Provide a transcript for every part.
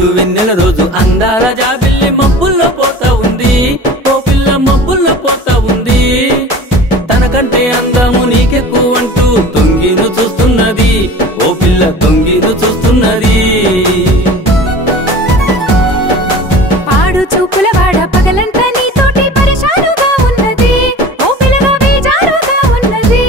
పండు వెన్నెల రోజు అందాల జాబిల్లి మబ్బుల్లో పోతా ఉంది, ఓ పిల్ల మబ్బుల్లో పోతా ఉంది. తనకంటే అందము నీకెక్కువ అంటూ తొంగిను చూస్తున్నది, ఓ పిల్ల తొంగిను చూస్తున్నది. పాడు చూపుల వాడ పగలంతా నీతోటి పరిశానుగా ఉన్నది, ఓ పిల్లగా బేజారుగా ఉన్నది.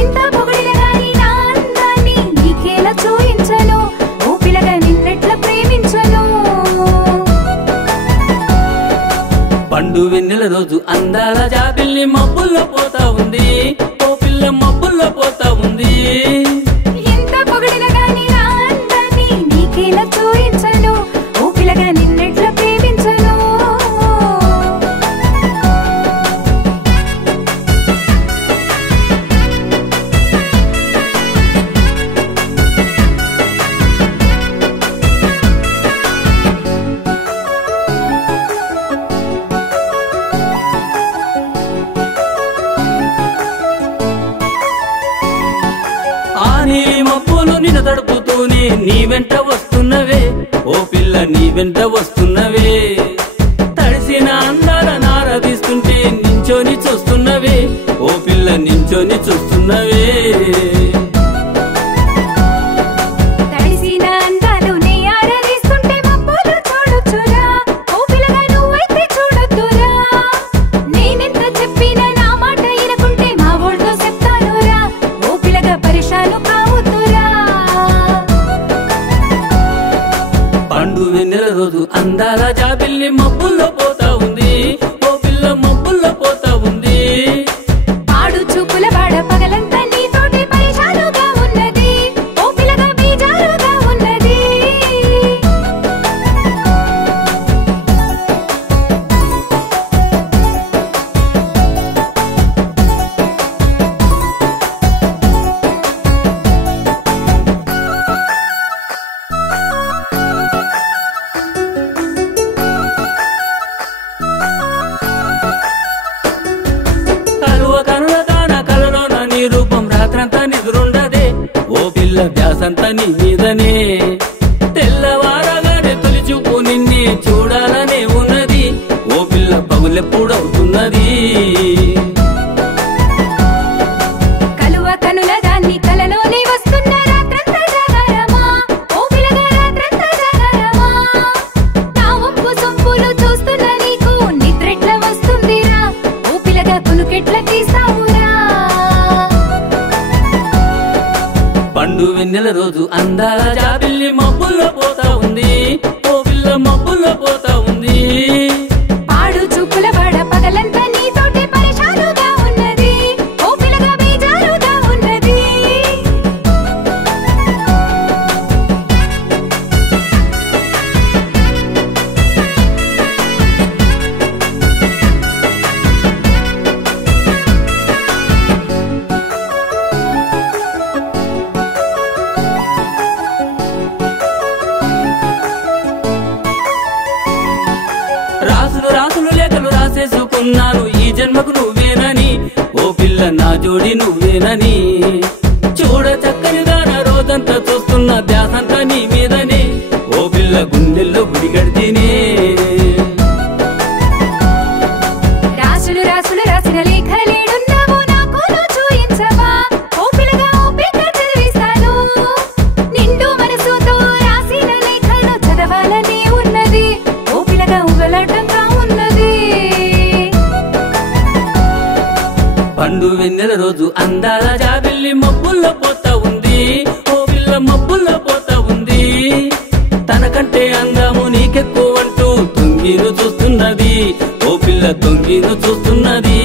ఎంత పొగిడిన గాని నా అందాన్ని నీకేలా చూయించను, ఓ పిల్లగా నిన్నెట్లా ప్రేమించను. పండు వెన్నెల రోజు అందాల జాబిల్లి మబ్బుల్లో పోతా ఉంది, ఓ పిల్ల మబ్బుల్లో పోతా ఉంది. ఎంత పొగిడిన గాని నా అందాన్ని నీకేలా చూయించను, ఓ పిల్లగా నిన్నెట్లా ప్రేమించను. ఆ నీలి మబ్బులు నిన్ను తడుపుతూనే నీ వెంట వస్తున్నవే, ఓ పిల్ల నీ వెంట వస్తున్నవే. తడిసిన అందాల నారదీస్తుంటే నించోని చూస్తున్నవే, ఓ పిల్ల నించోని చూస్తున్నవే. తడిసిన అందాలు నీ ఆరాధిస్తుంటే మబ్బులు చూడొచ్చురా, ఓ పిల్లగా నువ్వైతే చూడొద్దురా. నేనెంత చెప్పినా నా మాట వినకుంటే మా ఊళ్ళో చెప్తానురా, ఓ పిల్లగా పరిశాను కావద్దురా. పండు వెన్నెల రోజు అందాల జాబిల్లి మబ్బుల్లో పోతా ఉంది, ఓ పిల్ల మబ్బుల్లో పోతా ఉంది. పాడు చూపుల వాడ పగలంతా నీతోటి పరిశానుగా ఉన్నది, ఓ పిల్లగా బేజారుగా ఉన్నది. కలువ కనుల దాన కలలోన నీ రూపం రాత్రంతా నిద్రుండదే, ఓ పిల్ల ధ్యాసంతా నీ మీదనే. తెల్లవారగానే తొలి చూపు నిన్నే చూడాలనే ఉన్నది, ఓ పిల్ల పగులెప్పుడవుతున్నది. కలువ కనుల దాన్ని కలలోనే వస్తున్న రాత్రంతా జాగారమా, ఓ పిల్లగా రాత్రంతా జాగారమా. నా వంపు సొంపులు చూస్తున్న నీకు నిద్రెట్ల వస్తుందిరా, ఓ పిల్లగా కొనుకెట్ల తీసావురా. పండు వెన్నెల రోజు అందాల జాబిల్లి మబ్బుల్లో పోతా ఉంది, ఓ పిల్ల మబ్బుల్లో పోతా ఉంది. పాడు చూపుల వాడ పగలంతా నీతోటి పరిశానుగా ఉన్నది, ఓ పిల్లగా బేజారుగా ఉన్నది. రాసులు రాసులు లేఖలు రాసేసుకున్నాను ఈ జన్మకు నువ్వేనని, ఓ పిల్ల నా జోడి నువ్వేనని. చూడ చక్కని దాన రోజంతా చూస్తున్న ధ్యాసంతా నీ మీదనే, ఓ పిల్ల గుండెల్లో గుడి కడితేనే. రాసులు రాసులు రాసిన లేఖలేడున్నావో నాకు నువ్వు చూయించవా, ఓ పిల్లగా ఓపిక చదివిస్తాను. నిండు మనసుతో రాసిన లేఖను చదవాలని ఉన్నది, ఓ పిల్లగా ఉగలాటంగా ఉన్నది. పండు వెన్నెల రోజు అందాల జాబిల్లి మబ్బుల్లో పోతా ఉంది, ఓ పిల్ల మబ్బుల్లో పోతా ఉంది. తనకంటే అందము నీకెక్కువ అంటూ తొంగిను చూస్తున్నది, ఓ పిల్ల తొంగిను చూస్తున్నది.